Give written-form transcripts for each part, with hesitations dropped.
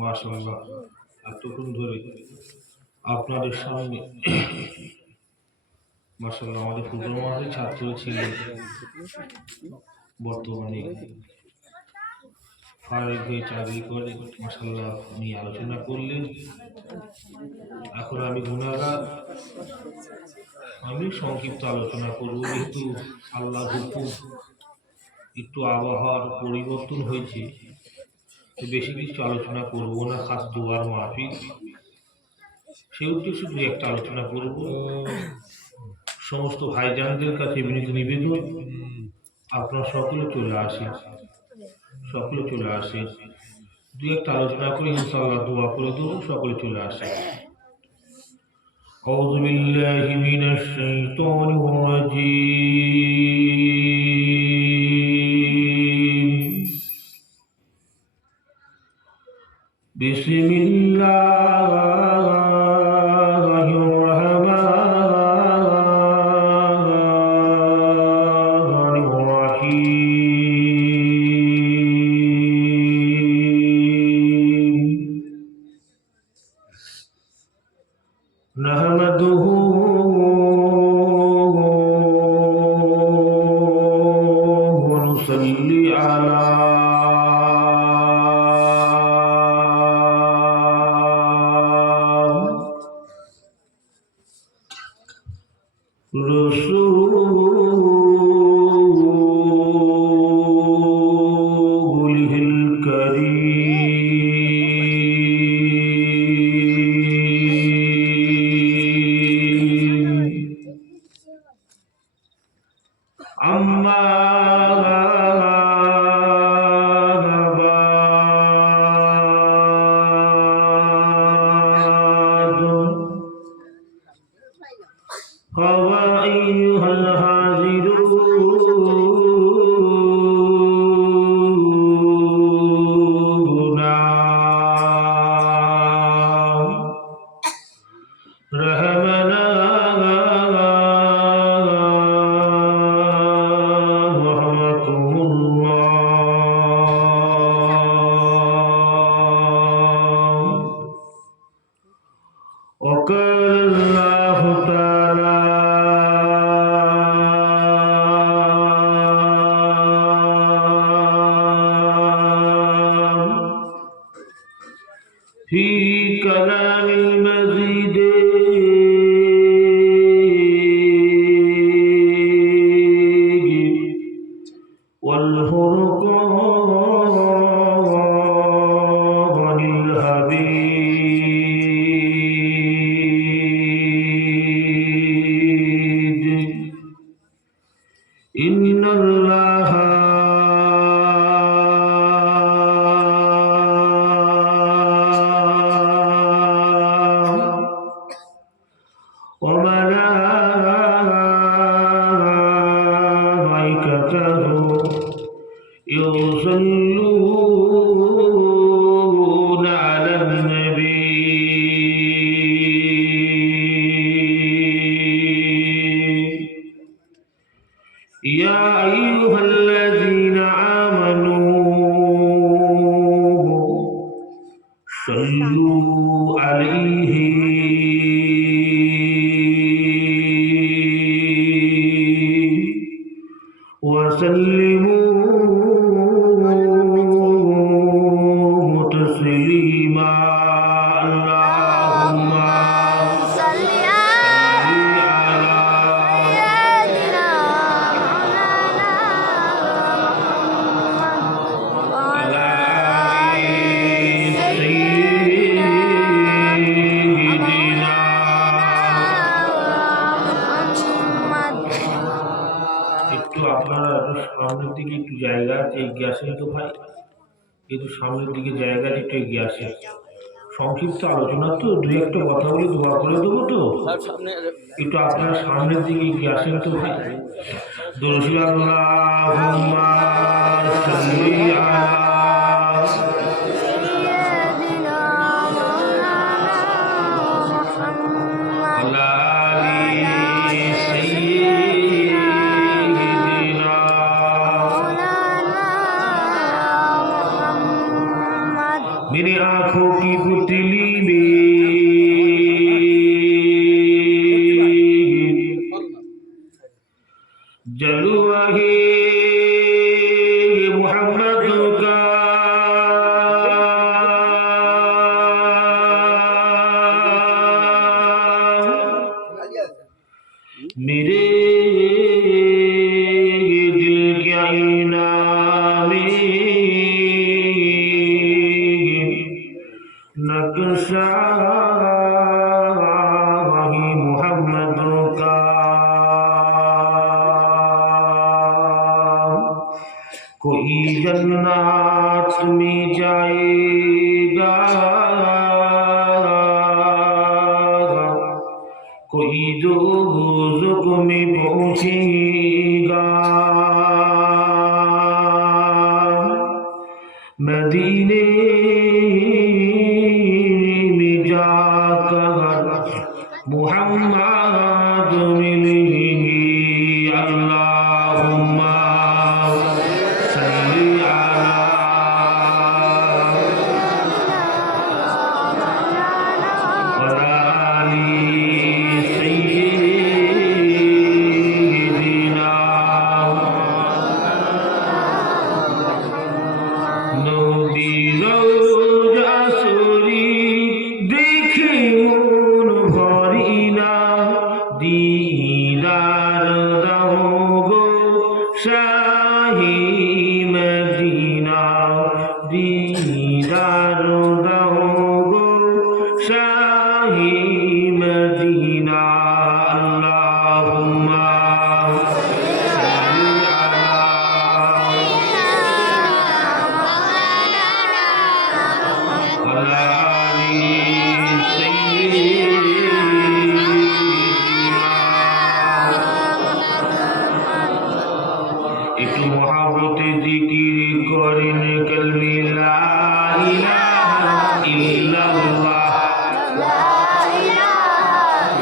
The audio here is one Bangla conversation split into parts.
মাশাআল্লাহ, এতক্ষণ ধরে আপনাদের সামনে মাশাআল্লাহ আমাদের ফুটবল মাঠের ছাত্র ছিলেন, বর্তমানে ফারেক হয়ে চাকরি করে। মাশাআল্লাহ উনি আলোচনা করলেন। এখন আমি গুনাহগার, আমি সংক্ষিপ্ত আলোচনা করব। যেহেতু আল্লাহ হুকুম, একটু আবহাওয়ার পরিবর্তন হয়েছে, তো বেশি কিছু আলোচনা করব না, খাস দোয়ার মাহফিল, সেই উদ্দেশ্যে দু একটা আলোচনা করব। সমস্ত ভাইজানদের কাছে বিনীত নিবেদন, আপনারা সকলে চলে আসেন, সকলে চলে আসেন, দু একটা আলোচনা করে ইনশাআল্লাহ দোয়া করে দেবো, সকলে চলে আসেন। أعوذ بالله من الشيطان الرجيم. بسم الله الرحمن الرحيم. نحمده ونصلي على رسوله الكريم. أما أيها الحاضرون، رحمنا ورحمكم الله. وقال الله تعالى في كلام المزيد والفرقان الحميد. إن الله وملائكته يصلون على النبي. يا أيها الذين آمنوا صلوا عليه وسلموا تسليما. اللهم صل على سيدنا وعلى آل سيدنا. একটু আপনারা সামনের দিকে একটু জায়গা আছে, এগিয়ে আসেন তো ভাই, একটু সামনের দিকে জায়গা আছে, একটু এগিয়ে আসেন। সংক্ষিপ্ত আলোচনা তো, দুই একটা কথা বলে দোয়া করে দেবো, তো একটু আপনারা সামনের দিকে এগিয়ে আসেন তো ভাই। দরুদ আল্লাহুম্মা সাল্লি আলা मेरी आंखों की पुतली में जलवा है मोहम्मद का मेरे दिल के आईना में नक्शा वही मोहम्मद का कोई जन्नत में जाएगा कोई दोज़ख में पहुंचेगा मदीने में जाकर मुहम्मद मिलेंगे अल्लाहुम्मा सल्ली अला दीदार रहोगो शाही मदीना दीदार रहोगो शाही मदीना अल्लाहुम्मा একটু মহাব্বতে জিকির করেন কলমে লা ইলাহা ইল্লাল্লাহ লা ইলাহা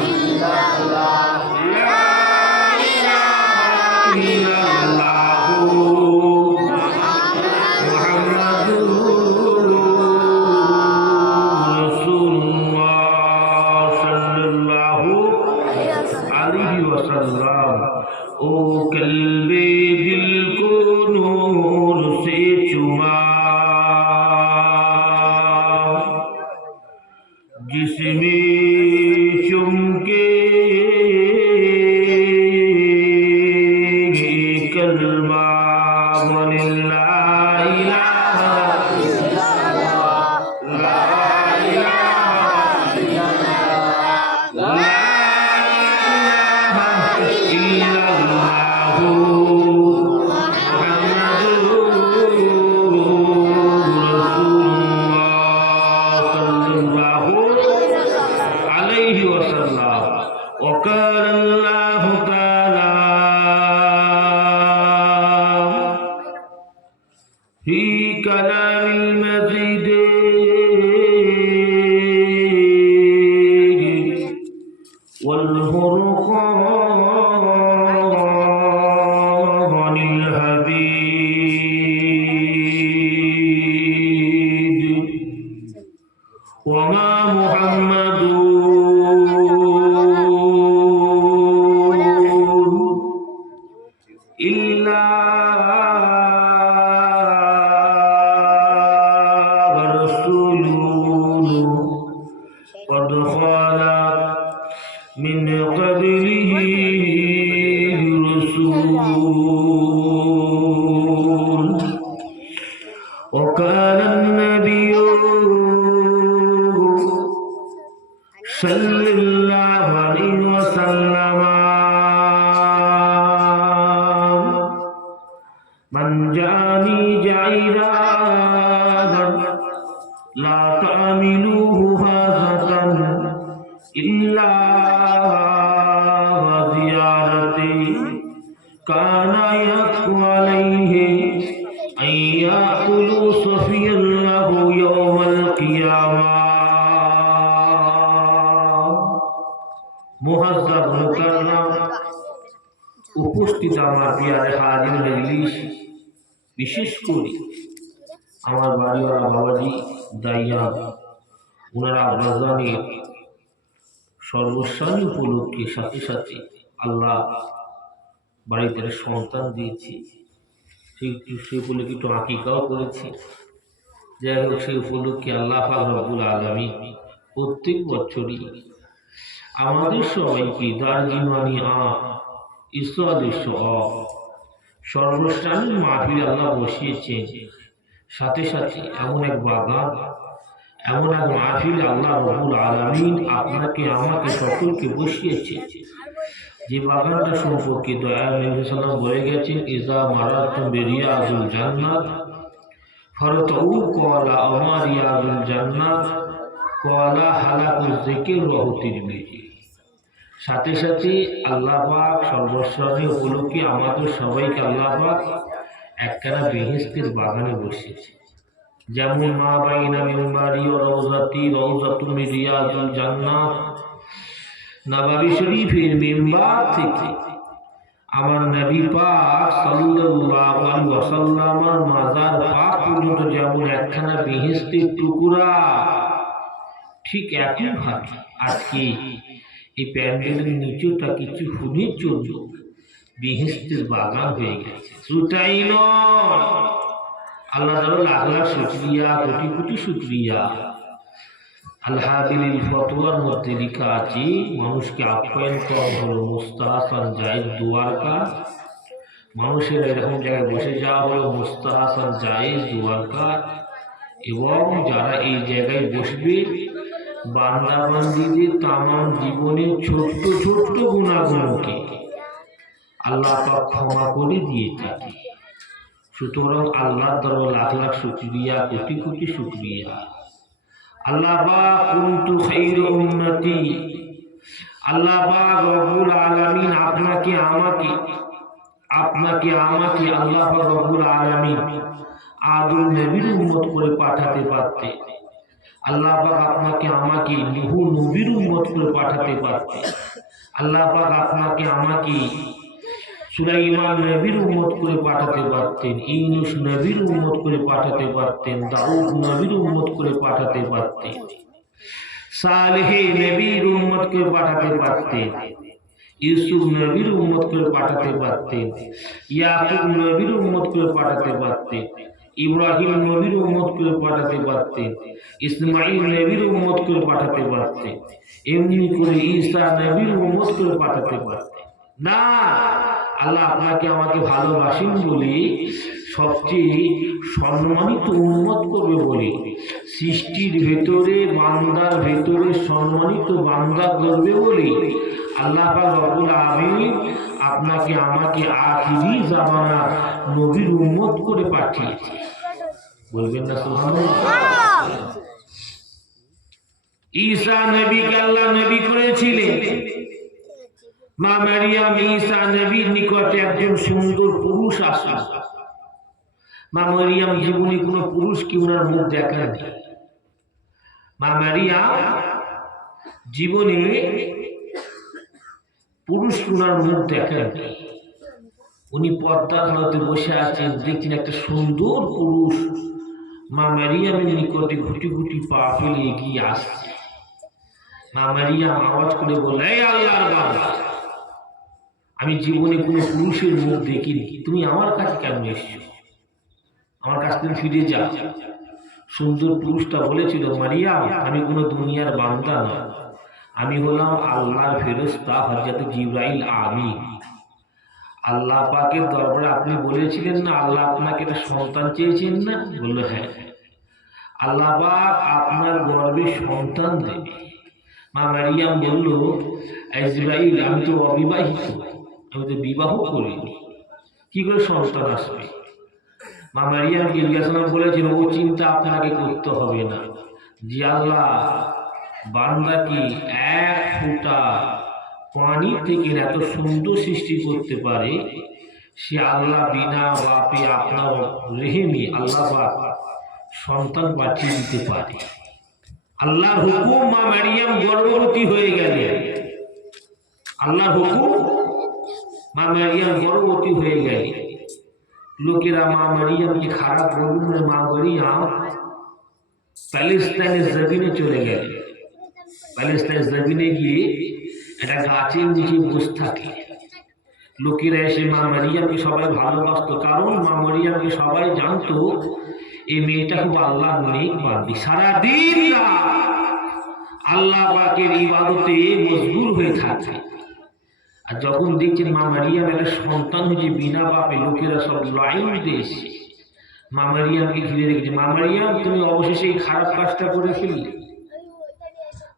ইল্লাল্লাহ লা ইলাহা ইল্লাল্লাহ মুহাম্মাদুর রাসূলুল্লাহ সাল্লাল্লাহু আলাইহি ওয়াসাল্লাম ओ कल्बे दिल को नूर से चुमा जिसमें चुमके कलमा मन ला इलाहा इल्लल्लाह ला इलाहा इल्लल्लाह ला وقال الله تعالى في كلام المجيد والفرقان الحميد وما محمد إلا رسول قد خلت من قبله رسول وقال النبي صلى الله عليه وسلم من جاني جعيرا لا تعملوه هذا إلا وزيارتي كان يخفى عليه أن يأكلوا صفيا له يوم القيامة মুহাজ্জাব মুকাররম উপস্থিত আমার প্রিয় হাজির মজলিস বিশেষ করে আমার বাড়িওয়ালা বাবাজি দাইয়া ওনারা বাজানের সর্বস্বামী উপলক্ষে সাথে সাথে আল্লাহ বাড়িতে সন্তান দিয়েছি, সেই উপলক্ষে একটু আকিকাও করেছি। যাই হোক, সেই উপলক্ষে আল্লাহ পাক রব্বুল আলামিন প্রত্যেক বছরই আমাদের সবাইকে দার্জিমানি সর্বস্বামী মাহফিল আল্লাহ বসিয়েছেন। সাথে সাথে এমন এক বাগান, এমন এক মাহফিল আল্লাহ রব্বুল আলামিন আপনাকে আমাকে সকলকে বসিয়েছে, যে বাগানটা সম্পর্কে দয়াল নবী সাল্লাল্লাহু আলাইহি ওয়াসাল্লাম বলে গেছেন, ইজা মারাতুম বিরিয়াজুল জান্নাত ফারতাউ ক্বালা আমা রিয়াজুল জান্নাত ক্বালা হালাকুল যিকির ওয়া তিরমিজি। সাথে সাথে আল্লাহ পাক সর্বস্বামী উপলক্ষে আমাদের সবাইকে আল্লাহ পাক একখানা বেহেশতের বাগানে বসিয়েছে। যেমন মা বাইনা মিম্বারি ওয়া রাউযাতুম মিন রিয়াজিল জান্নাত, নববী শরীফের মিম্বার থেকে আমার নবী পাক সাল্লাল্লাহু আলাইহি ওয়াসাল্লামের মাজার পাক পর্যন্ত যেমন একখানা বেহেশতের টুকরা, ঠিক একইভাবে আজকে এই প্যান্ডেলের নিচেটা কিছু ফুলের জন্য বেহেশতের বাগান হয়ে গেছে। শুধুই নয়, আল্লাহ তাআলা লাখ লাখ শুকরিয়া, কোটি কোটি শুকরিয়া। আল-হাদিল ফতোয়ার মধ্যে লেখা আছে, মানুষকে আপ্যায়ন করা হলো মুস্তাহাসান জায়েজ দুয়ার কাজ। মানুষের এরকম জায়গায় বসে যাওয়া হলো মুস্তাহাসান জায়েজ দুয়ার কাজ। এবং যারা এই জায়গায় বসবে, বান্দা বান্দীদের তামাম জীবনের ছোট্ট ছোট্ট গুনাহগুলোকে আল্লাহ পাক ক্ষমা করে দিয়ে থাকে। সুতরাং আল্লাহর দরবারে লাখ লাখ শুকরিয়া, কোটি কোটি শুকরিয়া। আল্লাহ পাক কুনতু খায়রা উম্মতি, আল্লাহ পাক রব্বুল আলামিন আপনাকে আমাকে আল্লাহ পাক রব্বুল আলামিন আদম নবীর উম্মত করে পাঠাতে পারতেন। আল্লাহ পাক আপনাকে আমাকে নূহ নবীর উম্মত করে পাঠাতে পারতেন। আল্লাহ পাক আপনাকে আমাকে সুলাইমান নবীর উম্মত করে পাঠাতে পারতেন, ইউনূস নবীর উম্মত করে পাঠাতে পারতেন, দাউদ নবীর উম্মত করে পাঠাতে পারতেন, সালেহ নবীর উম্মত করে পাঠাতে পারতেন, ইউসুফ নবীর উম্মত করে পাঠাতে পারতেন, ইয়াকুব নবীর উম্মত করে পাঠাতে পারতেন, ইব্রাহিম নবীর উম্মত করে পাঠাতে পারতেন, ইসমাঈল নবীর উম্মত করে পাঠাতে পারতেন, এমনি করে ঈসা নবীর উম্মত করে পাঠাতে পারতেন না। আল্লাহ আপনাকে আমাকে ভালোবাসেন বলে, সবচেয়ে সম্মানিত উম্মত করবে বলে, সৃষ্টির ভেতরে বান্দার ভেতরে সম্মানিত বান্দা করবে বলে আল্লাহ পাক রব্বুল আলামিন আপনাকে আমাকে আখিরি জামানার নবীর উম্মত করে পাঠিয়েছে। বলবেন না সুবহানাল্লাহ? ঈসা নবীকে আল্লাহ নবী করেছিলেন। মা মারিয়াম ঈসা নবীর নিকটে একজন সুন্দর পুরুষ আসা। মা মারিয়াম জীবনে কোনো পুরুষকে ওনার মুখ দেখায়নি। মা মারিয়াম জীবনে পুরুষ ওনার মুখ দেখায়নি। উনি পর্দার আলোতে বসে আছেন, দেখছেন একটা সুন্দর পুরুষ মা মারিয়ামের নিকটে ঘুটি ঘুটি পা ফেলে এগিয়ে আসছে। মা মারিয়াম আওয়াজ করে বললেন, এই আল্লাহর বান্দা, আমি জীবনে কোনো পুরুষের মুখ দেখিনি, তুমি আমার কাছে কেন এসছো? আমার কাছ থেকে ফিরে যা। সুন্দর পুরুষটা বলেছিল, মারিয়াম, আমি কোনো দুনিয়ার বান্দা নয়, আমি হলাম আল্লাহর ফেরেশতা হযরত জিবরাইল আমিন। আল্লাহ পাকের দরবারে আপনি বলেছিলেন না আল্লাহ আপনাকে একটা সন্তান চেয়েছেন না? বলল হ্যাঁ। আল্লাহ পাক আপনার গর্ভে সন্তান দেবে। মা মারিয়াম বলল, জিবরাইল, আমি তো অবিবাহিত, আমি তো বিবাহ করিনি, কি করে সন্তান আসবে? মা মারিয়াম জিজ্ঞাসা বলেছেন, ও চিন্তা আপনাকে করতে হবে না, যে আল্লাহ বান্দাকে এক ফোঁটা পানি থেকে এত সুন্দর সৃষ্টি করতে পারে, সে আল্লাহ বিনা বাপে আপনার রেহেমি আল্লাহ পাক সন্তান পাঠিয়ে দিতে পারে। আল্লাহর হুকুম, মা মারিয়াম গর্ভবতী হয়ে গেলেন। আল্লাহর হুকুম, মা মারিয়াম গর্ভবতী হয়ে গেলেন। লোকেরা মা মারিয়ামকে খারাপ বলল, মা মারিয়াম প্যালেস্টাইনের জমিনে চলে গেল। প্যালেস্টাইনের জমিনে গিয়ে একটা গাছের নিচে বসে থাকে। লোকেরা এসে মা মারিয়ামকে সবাই ভালোবাসতো, কারণ মা মারিয়ামকে সবাই জানতো এই মেয়েটা খুব আল্লাহ নেক বান্দি, সারাদিন আল্লাহ পাকের ইবাদতে মশগুল হয়ে থাকে। আর যখন দেখছেন মা মারিয়াম একটা সন্তান হয়েছে বিনা বাপে, লোকেরা সব লাইন দিয়ে এসে মা মারিয়ামকে ঘিরে রেখেছে। মা মারিয়াম, তুমি অবশেষে এই খারাপ কাজটা করে ফেললে।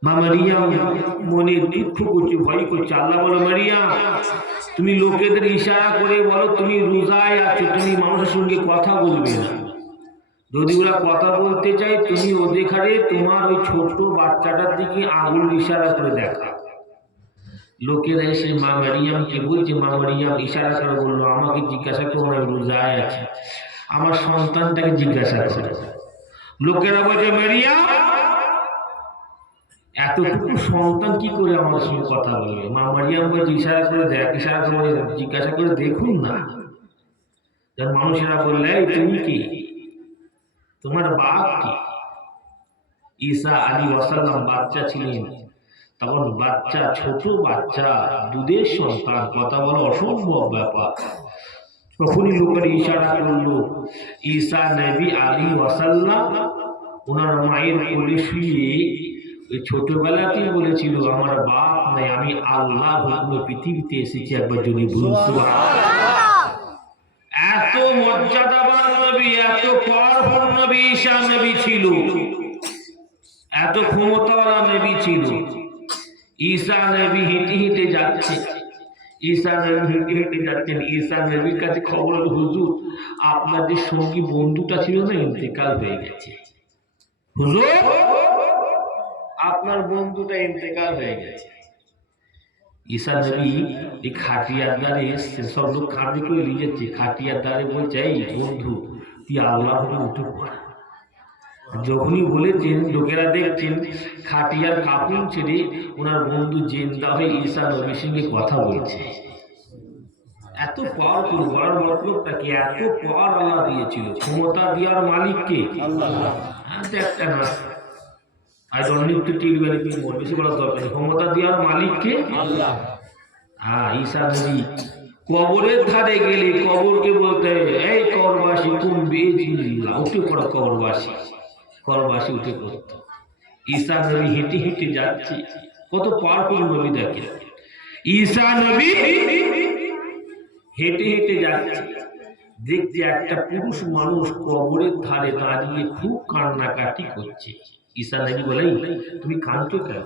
মা মারিয়াম মনে দুঃখ করছে, ভয় করছে। আল্লাহ বলো, মারিয়াম তুমি লোকেদের ইশারা করে বলো তুমি রোজায় আছো, তুমি মানুষের সঙ্গে কথা বলবে না। যদি ওরা কথা বলতে চাই, তুমি ওদের ঘাড়ে তোমার ওই ছোট্ট বাচ্চাটার দিকে আঙুল ইশারা করে দেখা। লোকেরা এসে মা মারিয়ামকে বলছে, মা মারিয়াম ইশারা করে বললো, আমাকে জিজ্ঞাসা করো না, রোজায় আছে, আমার সন্তানটাকে জিজ্ঞাসা করে। লোকেরা বলছে, মারিয়াম এতটুকু সন্তান কি করে আমার সঙ্গে কথা বলবে? মা মারিয়াম বলছে, ইশারা করে দেখ, ইশারা করে জিজ্ঞাসা করে দেখুন না। মানুষেরা বললে, তুমি কি, তোমার বাপ কি? ঈসা আলাইহিস সালাম বাচ্চা ছিলেন, তখন বাচ্চা, ছোট বাচ্চা, দুধের সন্তান, কথা বলা অসম্ভব ব্যাপার। তখনই লোকের ইশারা করলো, ঈসা নবী আলাইহিস সালাম ওনার মায়ের কোলে শুয়ে ওই ছোটবেলাতেই বলেছিল, আমার বাপ নাই, আমি আল্লাহর হুকুমে পৃথিবীতে এসেছি। একবার যদি বলুন সুবহানাল্লাহ। এত মর্যাদাবান নবী, এত পাওয়ারফুল নবী ঈসা নবী ছিল, এত ক্ষমতাওয়ালা নবী ছিল। ঈসা নবী হেঁটে হেঁটে যাচ্ছে, ঈসা নবী হেঁটে হেঁটে যাচ্ছেন। ঈসা নবীর কাছে খবর, হুজুর আপনার যে সঙ্গী বন্ধুটা ছিল না, ইন্তেকাল হয়ে গেছে। হুজুর আপনার বন্ধুটা ইন্তেকাল হয়ে গেছে। ঈসা নবী এই খাটিয়ার দ্বারে, সব লোক কাঁধে করে নিয়ে যাচ্ছে, খাটিয়ার দ্বারে বলছে, এই বন্ধু তুই আল্লাহ উঠে পড়। যখনই বলেছেন, লোকেরা দেখছেন খাটিয়ার কাপড় ছেড়ে ওনার বন্ধু জিন্দা হয়ে ঈসা নবীর সঙ্গে কথা বলছে। এত পাওয়ারফুল, বলার মতলবটা কি, এত পাওয়ার আল্লাহ দিয়েছিল। ক্ষমতা দেওয়ার মালিককে আল্লাহ, একটা না, I don't need to tell you anything more, বেশি বলার দরকার। ক্ষমতা দেওয়ার মালিককে আল্লাহ। হ্যাঁ, ঈসা নবী কবরের ধারে গেলে কবরকে বলতে, এই কবরবাসী তুম বেজিল্লাহ, উঠে পড়ো কবরবাসী। কবরবাসী উঠে পড়তো। ঈসা নবী হেঁটে হেঁটে যাচ্ছে, কত পাওয়ারফুল নবী দেখে। ঈসা নবী হেঁটে হেঁটে যাচ্ছে, দেখছে একটা পুরুষ মানুষ কবরের ধারে দাঁড়িয়ে খুব কান্নাকাটি করছে। ঈসা নবী বলে, তুমি কাঁদছো কেন?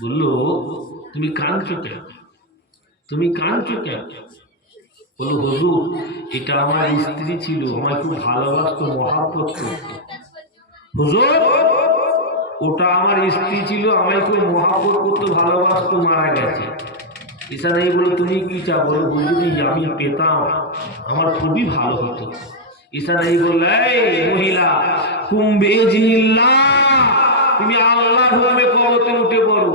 বললো, তুমি কাঁদছো কেন, তুমি কাঁদছো কেন? বললো, হুজুর এটা আমার স্ত্রী ছিল, আমার খুব ভালোবাসতো, মহাব্বত করতো। হুজুর ওটা আমার স্ত্রী ছিল, আমায় খুব মহাব্বত করতো, ভালোবাসতো, মারা গেছে। ঈসা নবী বলল, তুমি কি চাও? বলো, যদি আমি পেতাম আমার খুবই ভালো হতো। ঈসা নবী বলল, এই মহিলা, তুমি আল্লাহর হুকুমে কবরে উঠে পড়ো।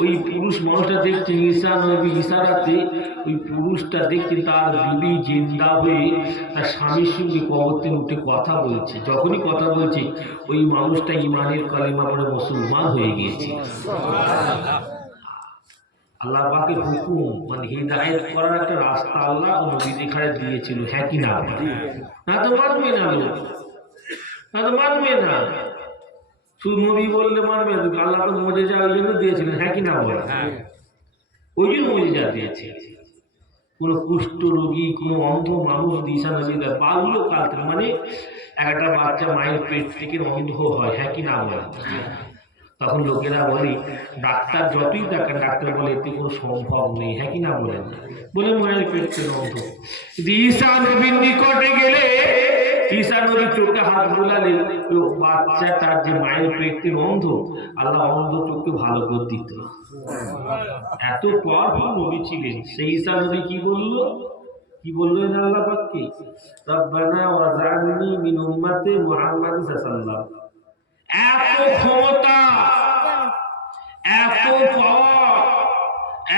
ওই পুরুষ মানুষটা দেখছেন, ঈসা নবী ইশারাতে ওই পুরুষটা দেখছেন তার বিবি জিন্দা হয়ে তার স্বামীর সঙ্গে কবরে উঠে কথা বলছে। যখনই কথা বলছে, ওই মানুষটা ইমানের কালিমা পড়ে মুসলমান হয়ে গিয়েছে। আল্লাহ পাকের হুকুম, মানে হিদায়াত করার একটা রাস্তা আল্লাহ নবীর এখানে দিয়েছিল। হ্যাঁ কি না? না তো মানবে না লোক, না তো মানবে না। শুধু নবী বললে মানবে না, আল্লাহ তো মুজিজা ওই জন্য দিয়েছিলেন। হ্যাঁ কি না বলে? ওই জন্য মুজিজা দিয়েছে। কোন কুষ্ঠ রোগী, কোন অন্ধ মানুষ ঈসা নবী বাল্যকাল থেকে, মানে একটা বাচ্চা মায়ের পেট থেকে অন্ধ হয়। হ্যাঁ কি না বলে? তখন লোকেরা বলে, ডাক্তার যতই দেখেন, ডাক্তার বলে এতে কোনো সম্ভব নেই। হ্যাঁ কি না বলেন? বলে মায়ের পেট থেকে অন্ধ। কিন্তু ঈসা নবীর নিকটে গেলে, ঈসা নবী চোখে হাত বোলালে বাচ্চা তার যে মায়ের পেট থেকে অন্ধ, আল্লাহ অন্ধ চোখকে ভালো করে দিত। এত পাওয়ারফুল নবী ছিলেন। সেই ঈসা নবী কি বললো? কি বললেন আল্লাহ পাককে? রব্বানা ওয়াজআলনি মিন উম্মতি মুহাম্মাদ সাল্লাল্লাহু। এত ক্ষমতা, এত পাওয়ার,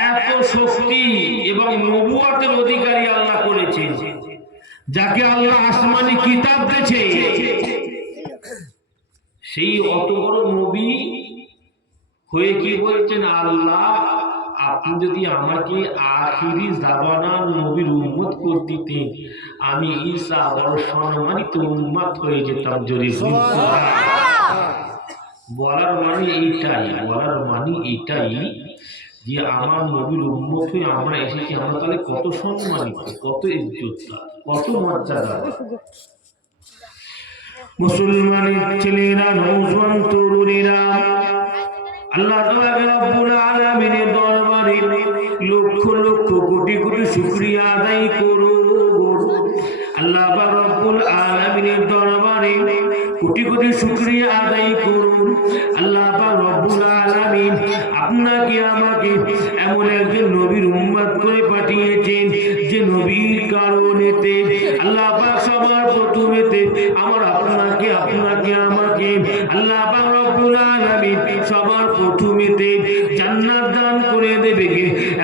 এত শক্তি এবং নবুয়তের অধিকারী আল্লাহ করেছেন। যাকে আল্লাহ আসমানি কিতাব দিয়েছে, সেই অত বড় নবী হয়ে কি বলছেন, আল্লাহ আপনি যদি আমাকে আখিরি জামানার নবীর উম্মত করে দিতেন, আমি ঈসা বড় সম্মানিত উম্মত হয়ে যেতাম। যদি বলার মানে এইটাই যে আমার নবীর উম্মত হয়ে আমরা এসেছি, আমরা তাহলে কত সম্মানিত, কত ইজ্জতদার, কত মর্যাদা। মুসলমানের ছেলেরা, নওজোয়ান তরুণীরা, আল্লাহ রাব্বুল আলামিনের দরবারে লক্ষ লক্ষ কোটি কোটি শুকরিয়া আদায় করুন। আল্লাহ রাব্বুল আলামিনের দরবারে কোটি কোটি শুকরিয়া আদায় করুন। আল্লাহ রাব্বুল আলামিন আপনাকে আমাকে এমন একজন নবীর উম্মত করে পাঠিয়েছেন, যে নবীর কারণেতে আল্লাহ পাক সবার প্রথমেতে আমার আপনাকে আমাকে আল্লাহ পাক রব্বুল আলামিন সবার প্রথমেতে জান্নাত দান করে দেবে।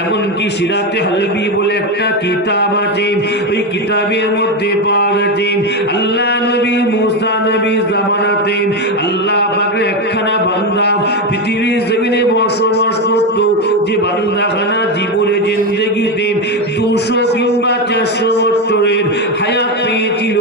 এমনকি সিরাতে হালবি বলে একটা কিতাব আছে, ওই কিতাবের মধ্যে পাওয়া গেছে আল্লাহ নবী মুসা নবী জামানাতে আল্লাহ পাকের একখানা বান্দা পৃথিবীর জমিনে বসবাস করত, যে বান্দাখানা জীবনে জিন্দেগিতে 200 কিংবা 400 বছরের হায়াত পেয়েছিল।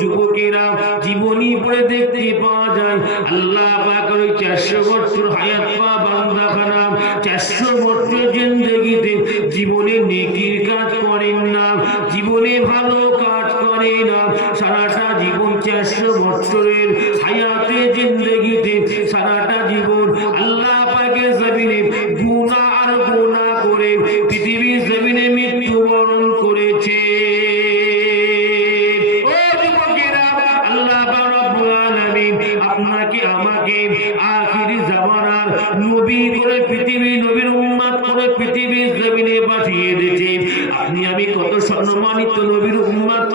যুবকেরা জীবনী পড়ে দেখতে পাওয়া যায় আল্লাহ পাকের ওই 400 বছর হায়াত পাওয়া বান্দাখানা 400 বছর জিন্দেগিতে জীবনে নেকির কাজ করেন না, জীবনে ভালো কাজ করে না। সারাটা জীবন 400 বছরের হায়াতে জিন্দেগিতে সারাটা জীবন আল্লাহ পাকের জমিনে গুনাহ আর গুনাহ করে পৃথিবীর জমিনে মৃত্যুবরণ করেছে। আপনাকে আমাকে আখিরি জামানার নবী করে পৃথিবী নবীর উম্মত করে পৃথিবীর জমিনে পাঠিয়ে দিয়েছে। আপনি আমি কত সম্মানিত নবীর উম্মত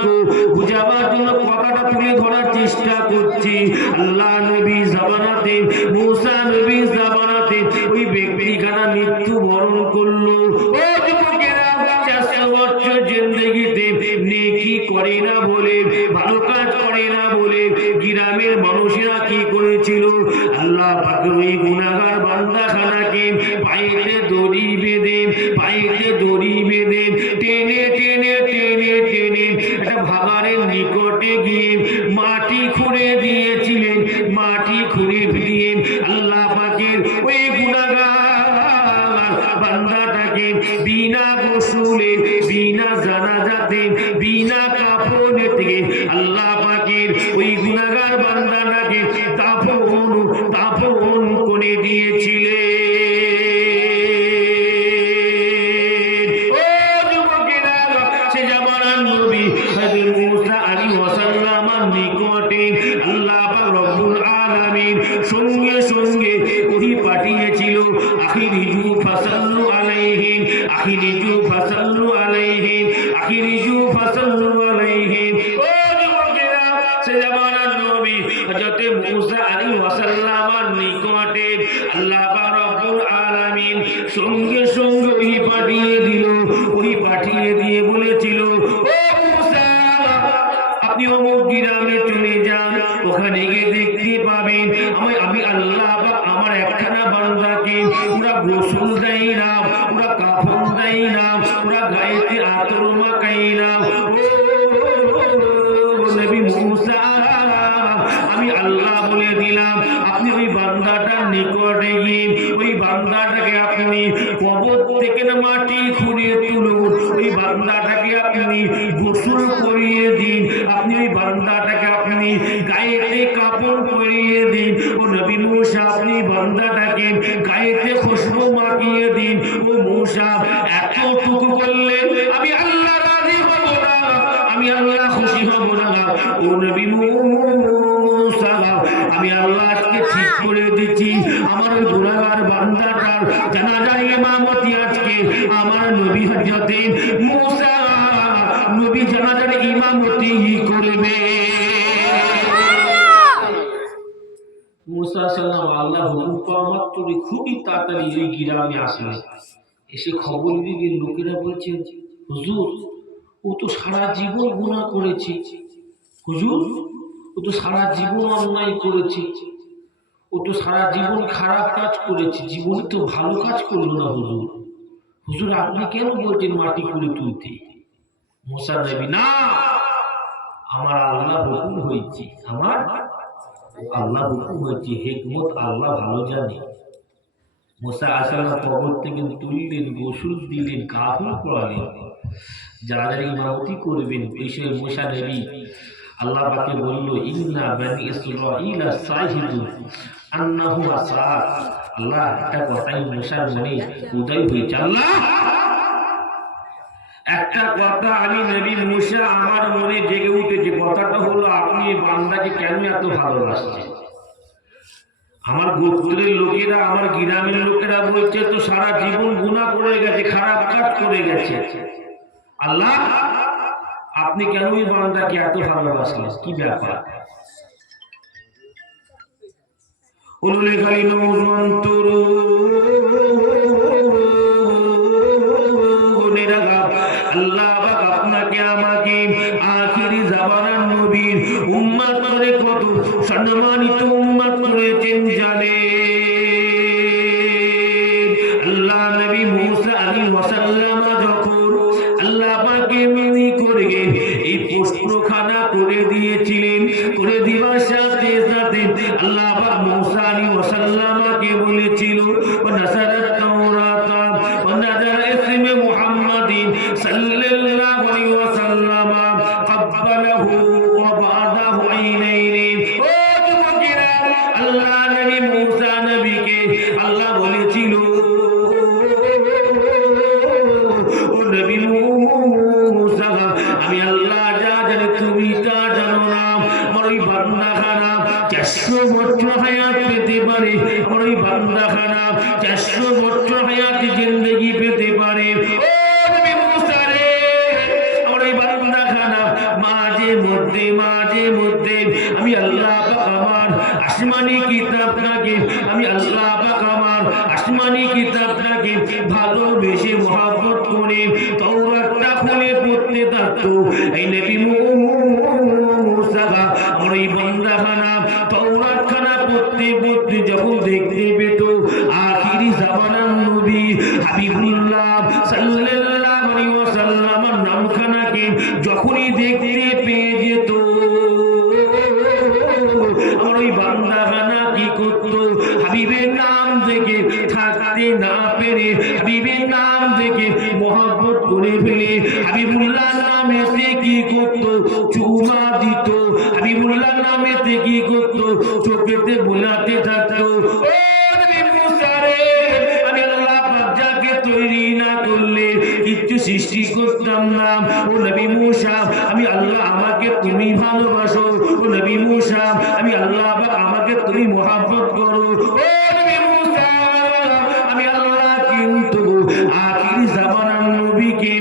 বুঝাবার জন্য কথাটা তুলে ধরার চেষ্টা করছি। আল্লাহ নবী জামানাতে মুসা নবী জামানাতে ওই ব্যক্তিখানা মৃত্যুবরণ করলো। ও যুবকেরা, 400 বছর জিন্দেগিতে নেকি করে না বলে, ভালো কাজ করে না বলে গ্রামের মানুষেরা কি করেছিল, আল্লাহ পাকের ওই গুনাহগার বান্দাখানাকে পায়েতে দড়ি বেঁধে টেনে টেনে টেনে টেনে একটা ভাগাড়ের নিকটে গিয়ে মাটি খুঁড়ে দিয়েছিলেন। মাটি খুঁড়ে দিয়ে আল্লাহ পাকের ওই গুনাহগার বান্দাটাকে বিনা গোসলে, বিনা জানাজাতে, বিনা কাফনে থেকে আল্লাহ পাকের ওই গুনাহগার বান্দাটাকে দাফন করে দিয়েছিলেন। ও যুবকেরা, সে জামানার নবী হযরত মুসা আলাইহিস সালামের নিকটে আল্লাহ পাক রব্বুল আলামিন সঙ্গে সঙ্গে ওহী পাঠিয়েছিল। আখিরিজু ফাসাল্লু আলাইহি, আখিরিজু ফাসাল্লু আলাইহি, আখিরিজু ফাসাল্লু আলাইহি। ও যুবকেরা, সে জামানার নবী হযরত মুসা আলাইহিস সালামের নিকটে আল্লাহ পাক রব্বুল আলামিন সঙ্গে সঙ্গে ওহী পাঠিয়ে দিল। ওহী পাঠিয়ে দিয়ে বলেছিল, ও মুসা, আপনি অমুক গ্রামে চলে যান, ওখানে গিয়ে দেখতে পাবেন আমি আল্লাহ পাক আমার একখানা বান্দাকে ওরা গোসল দেয় না, ওরা কাফন দেয় না, ওরা গায়েতে আতর মাখায় না। ও নবী মুসা, আমি আল্লাহ বলে দিলাম, আপনি ওই বান্দাটার নিকটে গিয়ে ওই বান্দাটাকে আপনি কবর থেকে মাটি খুঁড়ে তুলুন, ওই বান্দাটাকে আপনি গোসল করিয়ে দিন, আপনি ওই বান্দাটাকে আপনি গায়েতে কাপড় পরিয়ে দিন। ও নবী মুসা, আপনি বান্দাটাকে গায়েতে খুশবু মাখিয়ে দিন। ও মুসা, এতটুকু করলেন আমি আল্লাহ রাজি হব না, আমি আল্লাহ খুশি হব না। ও নবী মুসা, আমি আল্লাহ আজকে ঠিক করে দিচ্ছি, আমার ওই গুনাহগার বান্দাটার জানাজার ইমামতি আজকে আমার নবী হযরত মুসা নবী জানাজার ইমামতি করবে। মুসা সাল্লাল্লাহু আল্লাহ হুকুম মাত্র খুবই তাড়াতাড়ি এই গ্রামে আসলেন। এসে খবর দিলেন, লোকেরা বলছে, হুজুর ও তো সারা জীবন গুনাহ করেছে হুজুর, ও তো সারা জীবন অন্যায় করেছে, ও তো সারা জীবন খারাপ কাজ করেছে, জীবনে তো ভালো কাজ করলো না হুজুর। হুজুর আপনি কেন বলছেন মাটি করে তুলতে? মুসা নবী, না, আমার আল্লাহ হুকুম হয়েছে, আমার আল্লাহ হুকুম হয়েছে, হিকমত আল্লাহ ভালো জানে। মুসা আলাইহিস কবর থেকে তুললেন, গোসল দিলেন, কাফন পড়ালেন, যারা যারা ইমামতি করবেন পেশে মুসা নবী আল্লাহ পাকে বলল, ইন্না বানি ইসরাঈলা শাহিদু আন্নাহু আসা। আল্লাহ একটা কথাই মুসার মনে উদয় হয়েছে, আল্লাহ একটা কথা আমি নবী মুসা আমার মনে জেগে উঠেছে, কথাটা হলো আপনি এই বান্দাকে কেন এত ভালোবাসছেন? আমার গোত্রের লোকেরা, আমার গ্রামের লোকেরা বলছে তো সারা জীবন গুনাহ করে গেছে, খারাপ কাজ করে গেছে, আল্লাহ আপনি কেন এই বান্দাকে এত ভালোবাসলেন, কি ব্যাপার? উলুল খালি নৌজন আল্লাহ আপনাকে আমাকে আখিরি জামানার নবীর উম্মত করে কত সম্মানিত উম্মত করেছেন জানে। আল্লাহ নবী মুসা আলাইহিস সালাম যখন আল্লাহ পাকে মিনি করে এই প্রশ্নখানা করে দিয়েছিলেন, করে দিবার সাথে সাথে আল্লাহ পাক মুসা আলাইহিস সালামকে বলেছিল, নাসারাত তাওরাত ওয়া নাজারা ইসমে মুহাম্মাদিন সাল্লাল্লাহু আলাইহি ওয়াসাল্লাম ক্বাবালাহু ওয়া বাদাহু আইনাইনি। ও যুবকেরা, আল্লাহ নবী মুসা নবীকে আল্লাহ বলেছিল, ও নবী মুসা আমি আল্লাহ যা জানি তুমি তা জানো না। আমার ওই বান্দাখানা 400 বছর হায়াত পেতে পারে, আমার ওই বান্দাখানা 400 বছর হায়াত জিন্দেগি পেতে পারে। ও নবী মুসা রে, আমার ওই বান্দাখানা মাঝে মধ্যে আমি আল্লাহ পাক আমার আসমানি কিতাবটাকে, আমি আল্লাহ পাক আমার আসমানি কিতাবটাকে ভালোবেসে মহব্বত করে তাওরাতটা খুলে পড়তে থাকতো। এই নবী মুসা আমার এই বান্দাখানা তাওরাতখানা পড়তে যখন দেখতে পেত আখিরি জামানার নবী হাবিবুল্লাহ সাল্লাল্লাহু আলাইহি ওয়াসাল্লামের নামখানাকে যখনই দেখতে পেয়ে যেত, আমার ওই বান্দাখানা কি করতো, হাবিবের নাম দেখে থাকতে না পেরে হাবিবের নাম দেখে মহব্বত করে ফেলে হাবিবুল্লাহ নামেতে কি করতো, চুমা দিত, হাবিবুল্লাহ নামেতে কি করতো, চোখেতে বোলাতে থাকতো। ও নবী মুসা রে, আমি আল্লাহ পাক যাকে তৈরি না করলে কিচ্ছু সৃষ্টি করতাম না। ও নবী মুসা, আমি আল্লাহ আমাকে তুমি ভালোবাসো, ও নবী মুসা আমি আল্লাহ পাক আমাকে তুমি মহব্বত করো। ও নবী মুসা, আমি আল্লাহ কিন্তু আখিরি জামানার নবীকে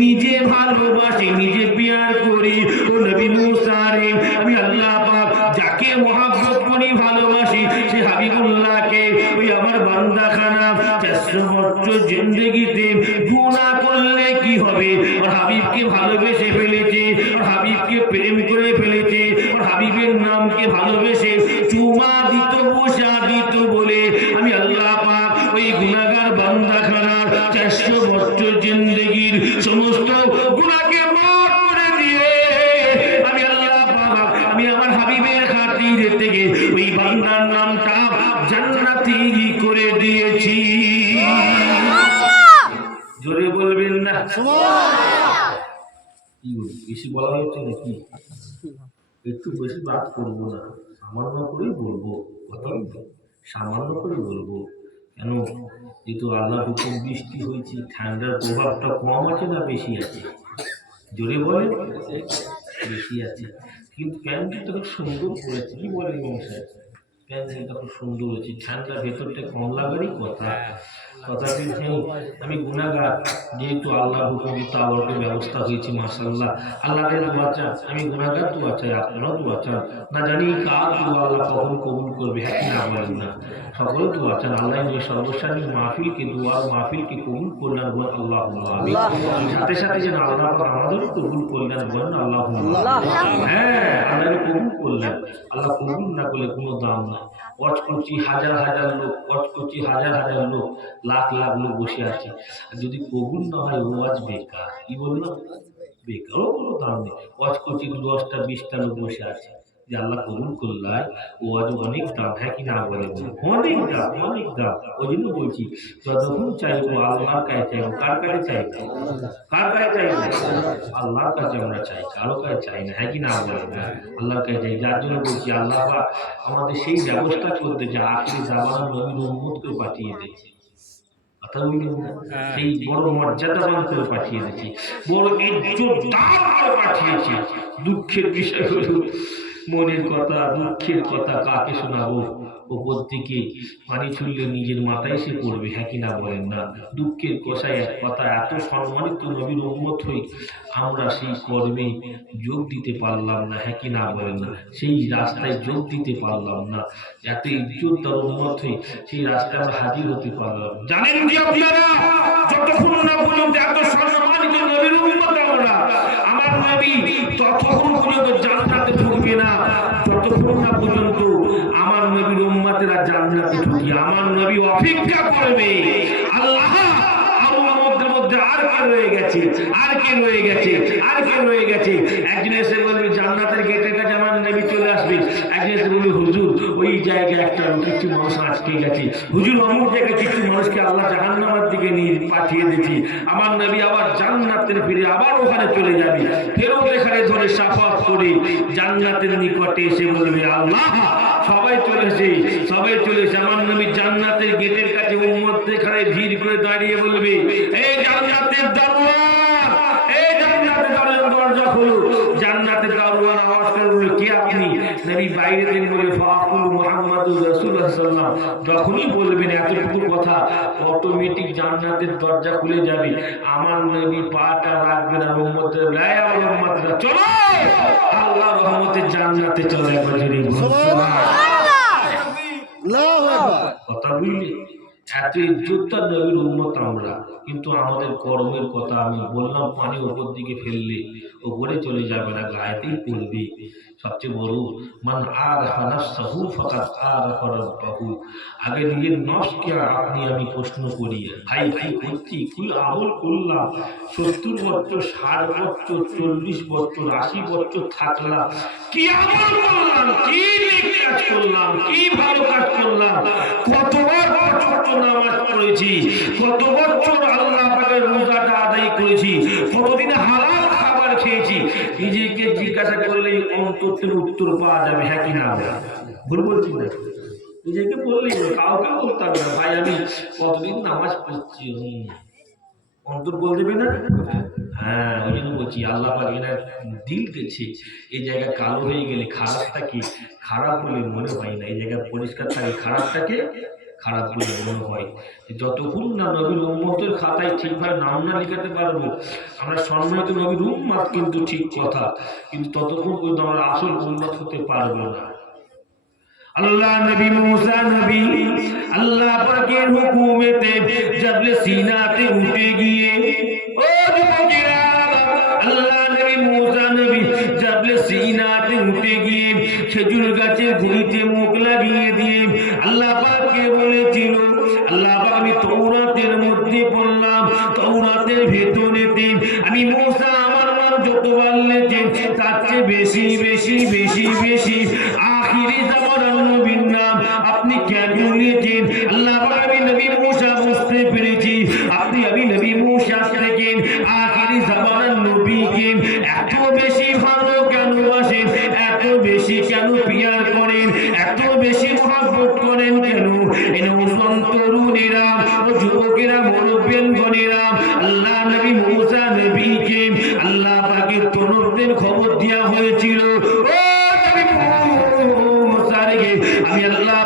নিজে ভালোবাসি, নিজে প্যার করি। ও নবী মুসা রে, আমি আল্লাহ পাক যাকে মহব্বত করি, ভালোবাসি, সে হাবিবুল্লাহকে। ওই আমার বান্দাখানা 400 বছর জিন্দেগিতে গুনাহ করলে কি হবে, ওর হাবিবকে ভালোবেসে ফেলেছে, ওর হাবিবকে প্রেম করে ফেলেছে, ওর হাবিবের নামকে ভালোবেসে চুমা দিত, বসা দিত বলে আমি আল্লাহ পাক ওই গুনাহগার বান্দাখানার 400 বছর জিন্দেগির সমস্ত গুনাহকে মাফ করে দিয়ে আমি আল্লাহ পাক আমি আমার হাবিবের খাতির থেকে ওই বান্দার নামটা জান্নাতি করে দিয়েছি। জোরে বলবেন না সুবহানাল্লাহ। কি বেশি বলা হচ্ছে নাকি? একটু বেশি বাদ করবো না, সামান্য করেই বলবো, কথা সামান্য করে বলবো। কেন, যেহেতু আল্লাহ হুকুম বৃষ্টি হয়েছে, ঠান্ডার প্রভাবটা কম আছে না বেশি আছে? জোরে বলে বেশি আছে। কিন্তু প্যান্টটা খুব সুন্দর করেছে, কি বলে ইমাম সাহেব? প্যান্ডেলটা খুব সুন্দর হয়েছে, ঠান্ডা ভেতরটা কমলা গাড়ি কথা কথাটি আমি গুনাহগার, যেহেতু আল্লাহ হুকুম তাওয়ারকে ব্যবস্থা হয়েছে মাশাআল্লাহ। আল্লাহ রে দোয়া চান, আমি গুনাহগার, দোয়া চাই, আপনারাও দোয়া চান। না জানি কার দোয়া আল্লাহ কখন কবুল করবে, হ্যাঁ কি না বলেন না? সকলে দোয়া চান আল্লাহ নিয়ে সর্বসারী মাহফিলকে, দোয়া মাহফিলকে কবুল করলেন বল আল্লাহুম্মা আমিন। সাথে সাথে যেন আল্লাহ পাক আমাদেরও কবুল করলেন বল আল্লাহুম্মা আমিন। হ্যাঁ, আল্লাহ কবুল করলেন। আল্লাহ কবুল না করলে কোনো দাম নাই। ওয়াজ করছি হাজার হাজার লোক, ওয়াজ করছি হাজার হাজার লোক, লাখ লাখ লোক বসে আছে, আর যদি কবুল না হয় ওয়াজ বেকার। কি বললাম? বেকারও কোনো দাম নেই। ওয়াজ করছি 10টা 20টা লোক বসে আছে, যে আল্লাহ কবুল করলাই ওয়াজ অনেক দাম, হ্যাঁ কি না বলে? অনেক দাম, অনেক দাম। ওই জন্য বলছি যতক্ষণ চাইবো আল্লাহর কাছে চাইবো। কার কাছে চাইবো? কার কাছে চাইবো? আল্লাহর কাছে আমরা চাই, কারো কাছে চাই না, হ্যাঁ কি না বলে? আল্লাহর কাছে চাই। যার জন্য বলছি আল্লাহ পাক আমাদের সেই ব্যবস্থা করতে, যে আখিরি জামানার নবীর উম্মতকে পাঠিয়ে দিয়েছে। কথা বললেন না? সেই বড় মর্যাদাবান করে পাঠিয়ে দিয়েছে, বড় ইজ্জতদার করে পাঠিয়েছে। দুঃখের বিষয় হলো, মনের কথা, দুঃখের কথা কাকে শোনাবো? উপর থেকে পানি ছুড়লে নিজের মাথায় সে পড়বে, হ্যাঁ কি না বলেন না? দুঃখের কথায় এক কথা, এত সম্মানিত নবীর উম্মত হই আমরা সেই কর্মে যোগ দিতে পারলাম না, হ্যাঁ কি না বলেন না? সেই রাস্তায় যোগ দিতে পারলাম না। এত ইজ্জতদার উম্মত হই সেই রাস্তায় আমরা হাজির হতে পারলাম। জানেন কি আপনারা, যতক্ষণ না পর্যন্ত এত সম্মানিত নবীর উম্মত আমরা, আমার নবী ততক্ষণ পর্যন্ত জান্নাতে ঢুকবে না, যতক্ষণ না পর্যন্ত আমার নবীর উম্মতেরা জান্নাতে ঢুকে আমার নবী অপেক্ষা করবে। আল্লাহ আমাদের মধ্যে আর কে রয়ে গেছে, আর কে রয়ে গেছে, আর কে রয়ে গেছে? একজন এসে বলবে জান্নাতের গেটের কাছে আমার নবী চলে আসবে। একজন এসে বলবে হুজুর ওই জায়গায় একটা কিছু মানুষ আটকে গেছে, হুজুর অমুক জায়গায় কিছু মানুষকে আল্লাহ জাহান্নামের দিকে নিয়ে পাঠিয়ে দিয়েছে, আমার নবী আবার জান্নাতের ফিরে আবার ওখানে চলে যাবে। ফেরত এখানে ধরে সাফাত করে জান্নাতের নিকটে এসে বলবে আল্লাহ সবাই চলেছে, সবাই চলেছে, আমার নবী জান্নাতের গেটের কাছে উম্মত এখানে ভিড় করে দাঁড়িয়ে বলবে এই জান্নাতের দারওয়ান, এই জান্নাতের দরজা খোলো। জান্নাতের দারওয়ান আওয়াজ করে বলে কে আপনি? নবী বাইরে থেকে বলে ফাকুল মুহাম্মাদুর রাসূলুল্লাহ সাল্লাল্লাহু আলাইহি ওয়াসাল্লাম। যখনই বলবেন এতটুকু কথা, অটোমেটিক জান্নাতের দরজা খুলে যাবে। আমার নবী পাটা রাখবেন আর উম্মতের লাই আর উম্মতরা চলো আল্লাহর রহমতের জান্নাতে চলে যাবে। কথা বুঝলি? এত ইজ্জতদার নবীর উম্মত আমরা, কিন্তু আমাদের কর্মের কথা আমি বললাম, পানি উপর দিকে ফেললে উপরে চলে যাবে না, গায়েতেই পড়বে। সবচেয়ে বড় মান আরাফা নাফসাহু ফাকাদ আরাফা রাব্বাহু। আগে নিজের নফসকে আপনি আমি প্রশ্ন করি, ভাই ভাই করছি কি আমল করলাম? 70 বছর 60 বছর 40 বছর 80 বছর থাকলাম, কি আমল করলাম, কি নেক কাজ করলাম, কি ভালো কাজ করলাম? কতবার বছর নামাজ পড়েছি, কত বছর আল্লাহ পাকের রোজাটা আদায় করেছি, কতদিন হালাল খাবার খেয়েছি? নিজেকে জিজ্ঞাসা করলেই অন্তরের উত্তর পাওয়া যাবে, হ্যাঁ কি না? ভুল বলছি না? নিজেকে বললেই, কাউকে বলতে হবে না ভাই আমি কতদিন নামাজ পড়ছি, অন্তর বল দেবে না? হ্যাঁ, ওই জন্য বলছি আল্লাহ পাক এনার দিল দিচ্ছে। এই জায়গা কালো হয়ে গেলে খারাপটাকে খারাপ বলে মনে হয় না, এই জায়গা পরিষ্কার থাকে খারাপটাকে খারাপ বলে মনে হয়। যতক্ষণ না নবীর উম্মতের খাতায় ঠিকভাবে নাম না লিখাতে পারবো আমরা সম্মানিত নবীর উম্মত, কিন্তু ঠিক কথা, কিন্তু ততক্ষণ পর্যন্ত আমরা আসল উম্মত হতে পারবো না। আল্লাহ নবী মুসা নবী আল্লাহ পাকের হুকুমেতে জাবলে সিনাতে উঠে গিয়ে, ও যুবকেরা, আল্লাহ নবী মুসা নবী জাবলে সিনাতে উঠে গিয়ে খেজুর গাছের গুঁড়িতে মুখ লাগিয়ে দিয়ে আল্লাহ পাককে বলেছিল, আল্লাহ পাক আমি তাওরাতের মধ্যে পড়লাম, তাওরাতের ভেতরেতে আমি মুসা আমার নাম যতবার লেখেন তার চেয়ে বেশি বেশি বেশি বেশি আখিরি জামানার নবীর নাম আপনি কেন লিখেন? আল্লাহ পাক আমি নবী মুসা বুঝতে পেরেছি আপনি আমি নবী মুসা থেকে আখিরি জামানার নবীকে এত বেশি ভালো কেন বাসেন, এত বেশি কেন প্রিয় করেন, এত বেশি মহব্বত করেন কেন? এর তরুণেরা ও যুবকেরা মুরব্বিয়ানগণেরা আল্লাহ নবী মুসা নবীকে আল্লাহ পাকের তরফদের খবর দেওয়া হয়েছিল, ও নবী মুসা রে আমি আল্লাহ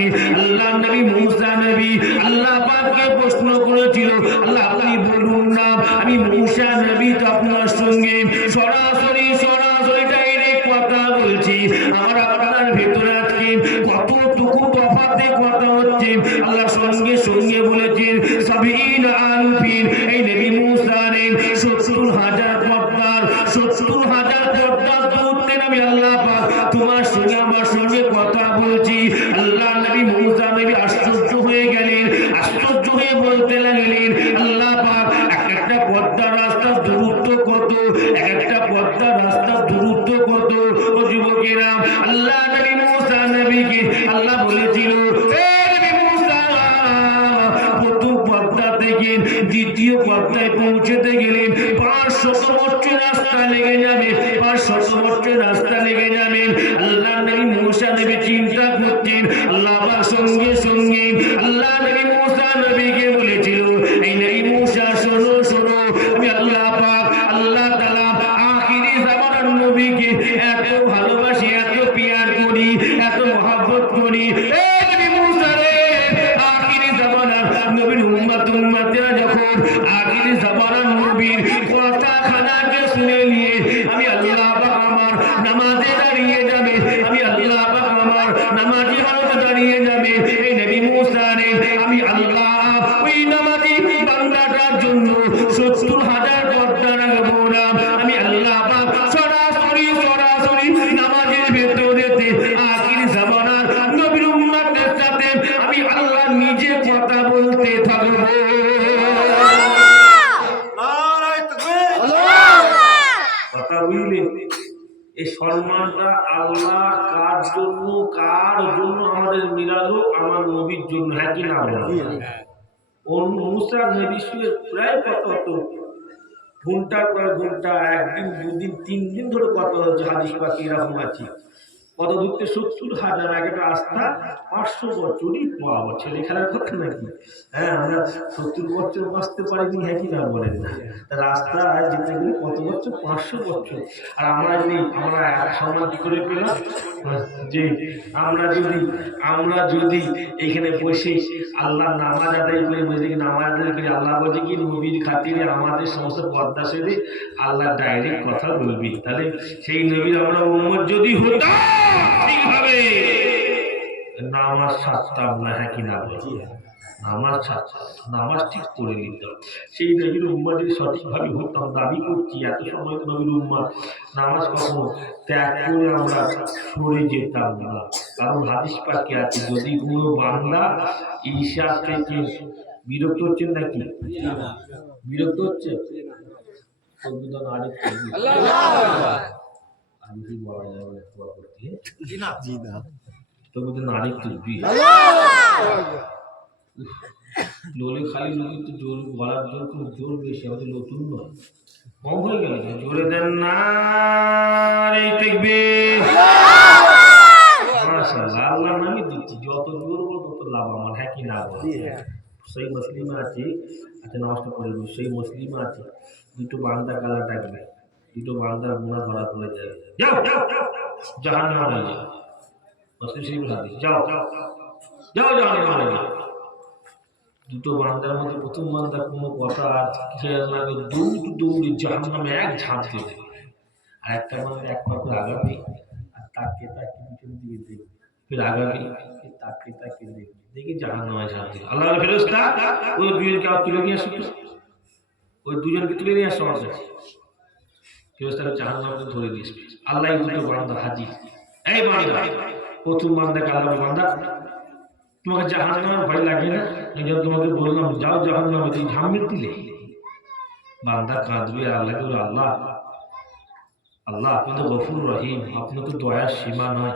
আছে আল্লাহ নবী মুসা নবী আল্লাহ পাককে প্রশ্ন করেছিল আল্লাহ আপনি বলুন না আমি মুসা নবী তো আপনার সঙ্গে সরাসরি ডাইরেক্ট কথা বলছি আমার আপনার ভেতরে আজকে কতটুকু তফাতে কথা হচ্ছে আল্লাহ সঙ্গে সঙ্গে বলেছেন সাবিন আলফিন এই নবী মুসা রে ৭০,০০০ পর্দার দূরত্বে আমি আল্লাহ পাক তোমার সঙ্গে আমার সঙ্গে কথা বলছি আল্লাহ নবী মুসা নবী আশ্চর্য হয়ে গেলেন আশ্চর্য হয়ে বলতে লাগলেন আল্লাহ পাক একটা পর্দার রাস্তার দূরত্ব কত একটা পর্দার রাস্তার দূরত্ব কত ও যুবকেরা আল্লাহ নবী মুসা নবীকে আল্লাহ বলেছিল প্রথম পর্দা থেকে দ্বিতীয় পর্দায় পৌঁছতে গেলে ৫০০ বছর রাস্তা লেগে যাবে ৫০০ বছর রাস্তা লেগে যাবে আল্লাহ নবী মুসা নবী চিন্তা করতেন আল্লাহ পাক সঙ্গে সঙ্গে আল্লাহ নবী মুসা নবীকে বলেছিল এই নবী মুসা শোনো শোনো আমি আল্লাহ পাক আল্লাহ তাআলা আখিরি জামানার নবীকে এত ভালোবাসি এত পিয়ার করি এত মহব্বত করি এই নবী মুসা রে আখিরি জামানার নবীর উম্মতেরা যখন আখিরি জামানার নবীর কথাখানাকে শুনে নিয়ে আমি আল্লাহ পাক আমার নামাজে দাঁড়িয়ে যাবে আমি আল্লাহ পাক আমার নামাজি হালতে দাঁড়িয়ে যাবে এই নবী মুসা রে আমি আল্লাহ ওই নামাজি বান্দাটার জন্য ৭০,০০০ পর্দা রাখবো না আমি আল্লাহ পাক সরাসরি নামাজের ভেতরেতে আখির জামানার নবীর উম্মতের সাথে আমি আল্লাহ নিজে কথা বলতে থাকবো কথা বুঝলেন এই সম্মানটা আল্লাহ কার জন্য আমাদের মিলালো আমার নবীর জন্য হ্যাঁ কি না মুসা নবী প্রায় কত ঘন্টার পর ঘন্টা একদিন দুদিন ৩ দিন ধরে কথা হচ্ছে হাদিস পাখি এরকম আছে কত দূরতে ৭০,০০০ একটা রাস্তা ৫০০ বছরই পাওয়া ছেলে খেলার কথা নাকি হ্যাঁ আমরা ৭০ বছর বাঁচতে পারিনি হ্যাঁ কি না বলেন না রাস্তা যেতে গেলে কত বছর ৫০০ বছর আর আমরা এক সম্মান কি করে পেলাম যে আমরা যদি এইখানে বসে আল্লাহ নামাজ আদায় করে বসে নামাজ আদায় করি আল্লাহ বলছে কি নবীর খাতিরে আমাদের সমস্ত পর্দা সেরে আল্লাহ ডাইরেক্ট কথা বলবি তাহলে সেই নবীর আমরা উম্মত যদি হতাম ঠিকভাবে নামাজ ছাড়তাম না হ্যাঁ কি না বলছি নামাজ ঠিক করে নিতাম সেই নবীর উম্মত যদি সঠিকভাবে হতাম দাবি করছি এত সময় নবীর উম্মত নামাজ কখনো ত্যাগ করে আমরা সরে যেতাম না কারণ হাদিস পাকে আছে যদি কোনো বান্দা ঈশা থেকে বিরক্ত হচ্ছেন নাকি বিরক্ত হচ্ছে সংবিধান আরেকটু আমি বলা যাবে সংবিধান আরেকটু লোলে খালি লোক একটু জোর বলার জোর খুব জোর বেশি আমাদের নতুন নয় কম হয়ে গেল জোরে দেন না আল্লাহ নামই দিচ্ছি যত জোর বলো তত লাভ আমার হ্যাঁ কি না বলো সেই মুসলিমে আছে আচ্ছা নামাজটা করে দিই সেই মুসলিমে আছে দুটো বান্দা কালা ডাকবে দুটো বান্দার গুণা ধরা পড়ে যাবে যাও জাহান্নামে হয়ে যাও মুসলিম শরীফ হাদিস যাও জাহান্নামে যাও দুটো বান্দার মধ্যে প্রথম বান্দা কোনো কথা খেয়াল না করে দৌড়ে জাহান্নামে এক ঝাঁপ দিয়ে দেবে আর একটা বান্দা এক পা করে আগাবে আর তাকে পিছন দিকে দেখবে ফের আগাবে তাকে দেখবে দেখি জাহান্নামে ঝাঁপ দিল আল্লাহর ফেরেশতা ওই দুজনকে তুলে নিয়ে আসো ওই দুজনকে তুলে নিয়ে আসো আমার কাছে ফেরেশতারা জাহান্নামে ধরে দিয়েছে আল্লাহ দুটো বান্দা হাজির এই বান্দা প্রথম বান্দা কালাম বান্দা তোমাকে জাহান্নামের ভয় লাগে না যখন তোমাকে বললাম যাও জাহান্নামে তুই ঝাঁপ দিলে বান্দা কাঁদবে আল্লাহকে আল্লাহ আপনি তো গফুর রহিম আপনি তো দয়ার সীমা নয়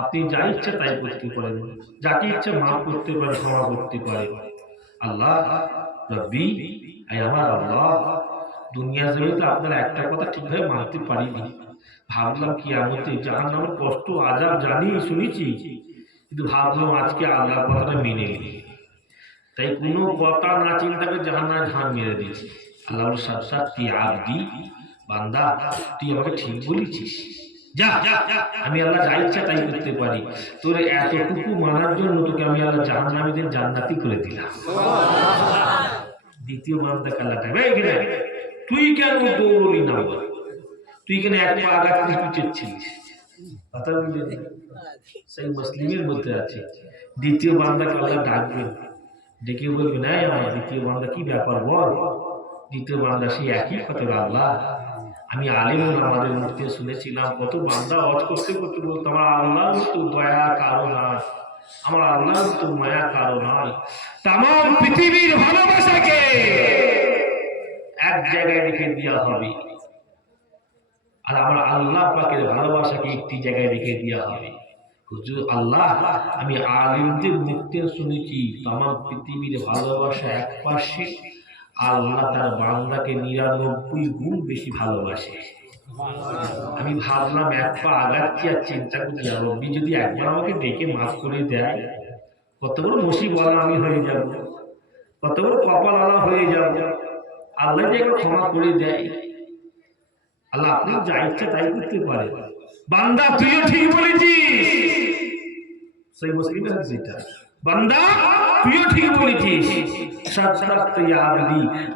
আপনি যা ইচ্ছা তাই করতে পারেন যাকে ইচ্ছা মাফ করতে পারেন ক্ষমা করতে পারেন আল্লাহ রব্বি আমার আল্লাহ দুনিয়া জমিতে আপনার একটা কথা ঠিকভাবে মানতে পারিনি ভাবলাম কি আমাদের জাহান্নামের কষ্ট আযাব জানি শুনেছি কিন্তু ভাবলাম আজকে আল্লাহর কথাটা মেনে নিই তাই কোনো কথা না চিন্তা করে জাহান্নামে ঝাঁপ মেরে দিয়েছি আল্লাহ সাথে আব্দি বান্দা তুই আমাকে ঠিক বলেছিস যা, আমি আল্লাহ যা ইচ্ছা তাই করতে পারি। তোর এতটুকু মানার জন্য তোকে আমি আল্লাহ জাহান্নামীদের জান্নাতি করে দিলাম। দ্বিতীয় বান্দাকে আল্লাহ এখানে তুই কেন দৌড়লি না, তুই কেন এক পা আগাত্রী পিছিয়েছিলিস? কথা বুঝলেন? সেই মুসলিমের মধ্যে আছে। দ্বিতীয় বান্দাকে আল্লাহ ডাকবেন, ডেকে বলবেন এই আমার দ্বিতীয় বান্দা কি ব্যাপার বল। দ্বিতীয় বান্দা সেই একই কথা, আল্লাহ আমি আলিম আমাদের মুখে শুনেছিলাম কত বান্দা হজ করতে করতে বলতো আমার আল্লাহর তো দয়া কারো নাই, আমার আল্লাহর তো মায়া কারো নাই। তামাম পৃথিবীর ভালোবাসাকে এক জায়গায় রেখে দেওয়া হবে, আর আমার আল্লাহ পাকের ভালোবাসাকে একটি জায়গায় রেখে দেওয়া হবে। হুজুর আল্লাহ আমি আলিমদের মুখে শুনেছি তামাম পৃথিবীর ভালোবাসা এক পাশে, আল্লাহ তার বান্দাকে 99 গুণ বেশি ভালোবাসে। আমি ভাবলাম এক পা আগাচ্ছি আর চিন্তা করছি রব্বি যদি একবার আমাকে ডেকে মাফ করে দেয়, কত বড় মুসিবত আমি হয়ে যাব, কত বড় কপাল আলা হয়ে যাব। আল্লাহ যে একবার ক্ষমা করে দেয়, আল্লাহ আপনি যা ইচ্ছা তাই করতে পারে। বান্দা তুইও ঠিক বলেছিস, সেই মুসলিমের যেটা বান্দা তুইও ঠিক বলেছিস,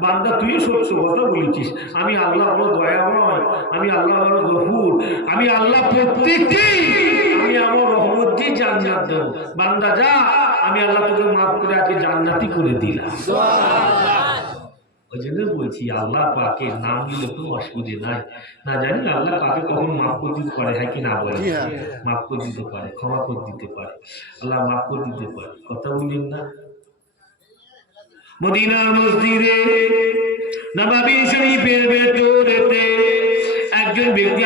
বান্দা তুইও সত্য কথা বলেছিস। আমি আল্লাহ বড় দয়াময়, আমি আল্লাহ বড় গফুর, আমি আল্লাহ প্রত্যেকটি আমি আমার রহমত দিয়ে জান্নাত দেব। বান্দা যা, আমি আল্লাহ তোকে মাফ করে আজকে জান্নাতি করে দিলাম। ওই জন্য বলছি আল্লাহ পাকে নাম দিলে কোনো অসুবিধে নাই। না জানি আল্লাহ পাকে কখন মাফ করে দিতে পারে, হ্যাঁ কি না বলে? মাফ করে দিতে পারে, ক্ষমা করে দিতে পারে, আল্লাহ মাফ করে দিতে পারে। কথা বললেন না? মদিনা মসজিদে নববী শরীফের ভেতরেতে একজন ব্যক্তি